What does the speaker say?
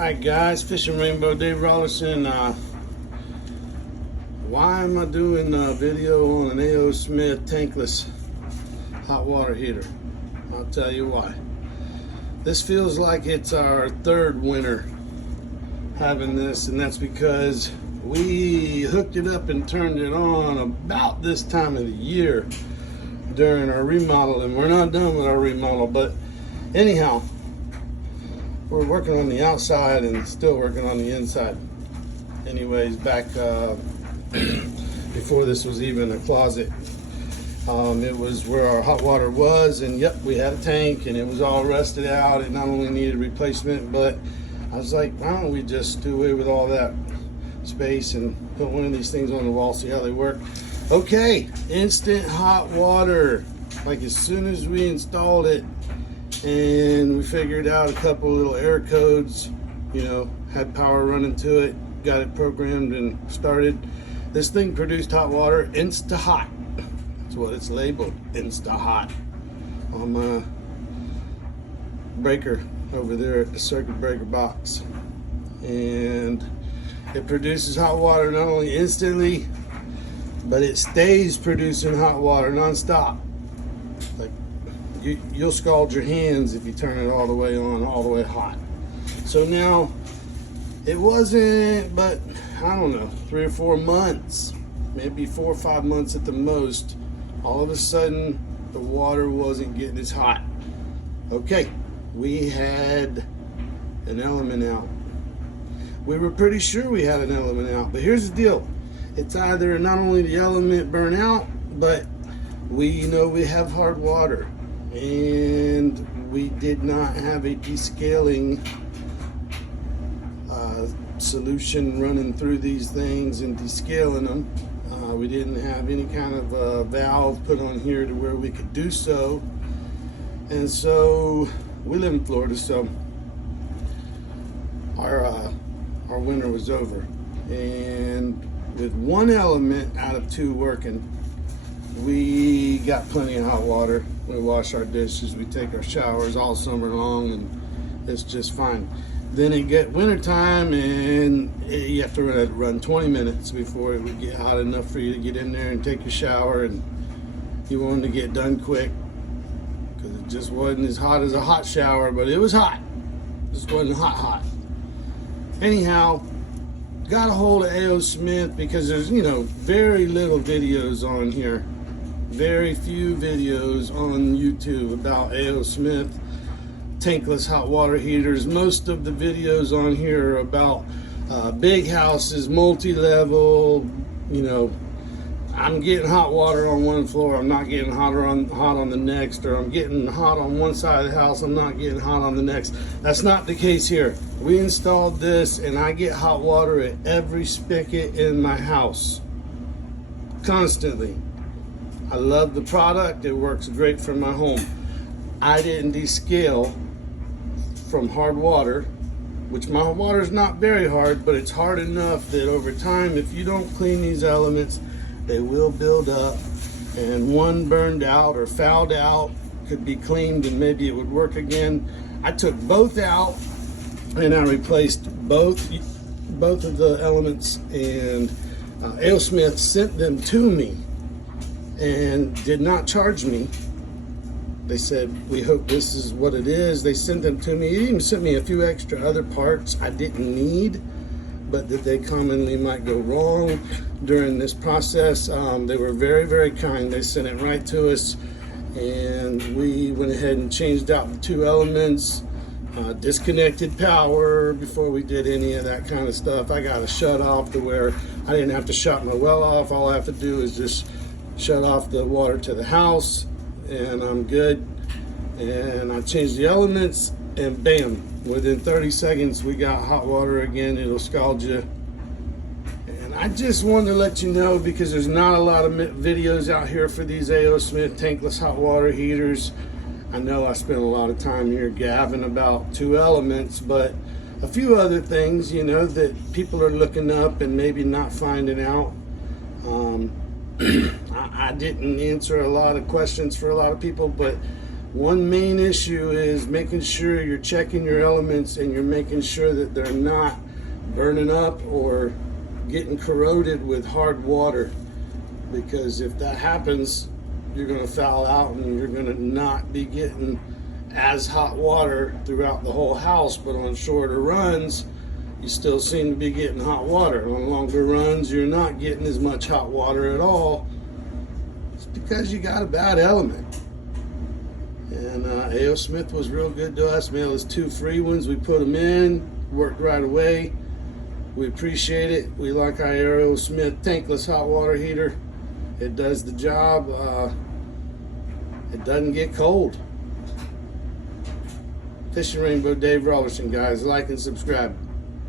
Alright guys, Fishing Rainbow, Dave Rollerson. Why am I doing a video on an A.O. Smith tankless hot water heater? I'll tell you why. This feels like it's our third winter having this, and that's because we hooked it up and turned it on about this time of the year during our remodel, and we're not done with our remodel, but anyhow, we're working on the outside and still working on the inside. Anyways, back before this was even a closet, it was where our hot water was, and yep, we had a tank and it was all rusted out. It not only needed replacement, but I was like, why don't we just do away with all that space and put one of these things on the wall, see how they work. Okay, instant hot water. Like as soon as we installed it and we figured out a couple little error codes, you know, had power running to it, got it programmed and started. This thing produced hot water, Insta Hot. That's what it's labeled, Insta Hot, on my breaker over there at the circuit breaker box. And it produces hot water not only instantly, but it stays producing hot water non-stop. Like you'll scald your hands if you turn it all the way on, all the way hot. So now it wasn't, but I don't know, 3 or 4 months, maybe 4 or 5 months at the most, all of a sudden the water wasn't getting as hot. Okay, we had an element out. We were pretty sure we had an element out, but here's the deal. It's either not only the element burn out, but we know we have hard water, and we did not have a descaling solution running through these things and descaling them. We didn't have any kind of valve put on here to where we could do so. And so we live in Florida, so our winter was over. And with one element out of 2 working, we got plenty of hot water. We wash our dishes, we take our showers all summer long, and it's just fine. Then it get winter time, and you have to run 20 minutes before it would get hot enough for you to get in there and take a shower, and you wanted to get done quick because it just wasn't as hot as a hot shower, but it was hot. It just wasn't hot. Anyhow, got a hold of A.O. Smith because there's, you know, very little videos on here, very few videos on YouTube about A.O. Smith tankless hot water heaters. Most of the videos on here are about big houses, multi-level, you know, I'm getting hot water on one floor, I'm not getting hot on the next, or I'm getting hot on one side of the house, I'm not getting hot on the next. That's not the case here. We installed this and I get hot water at every spigot in my house constantly. I love the product, it works great for my home. I didn't descale from hard water, which my water is not very hard, but it's hard enough that over time, if you don't clean these elements, they will build up, and one burned out or fouled out could be cleaned and maybe it would work again. I took both out and I replaced both of the elements, and A.O. Smith sent them to me and did not charge me. They said, we hope this is what it is. They sent them to me. They even sent me a few extra other parts I didn't need, but that they commonly might go wrong during this process. They were very, very kind. They sent it right to us, and we went ahead and changed out the 2 elements, disconnected power before we did any of that kind of stuff. I got a shut off to where I didn't have to shut my well off. All I have to do is just shut off the water to the house, and I'm good. And I changed the elements, and bam, within 30 seconds we got hot water again. It'll scald you. And I just wanted to let you know, because there's not a lot of videos out here for these A.O. Smith tankless hot water heaters. I know I spent a lot of time here gabbing about 2 elements, but a few other things, you know, that people are looking up and maybe not finding out. I didn't answer a lot of questions for a lot of people, but One main issue is making sure you're checking your elements and you're making sure that they're not burning up or getting corroded with hard water, because if that happens, you're going to foul out and you're going to not be getting as hot water throughout the whole house. But on shorter runs, you still seem to be getting hot water. On longer runs, you're not getting as much hot water at all. It's because you got a bad element. And A.O. Smith was real good to us. Mailed us 2 free ones. We put them in, worked right away. We appreciate it. We like our A.O. Smith tankless hot water heater. It does the job. It doesn't get cold. Fishing Rainbow Dave Robertson, guys. Like and subscribe.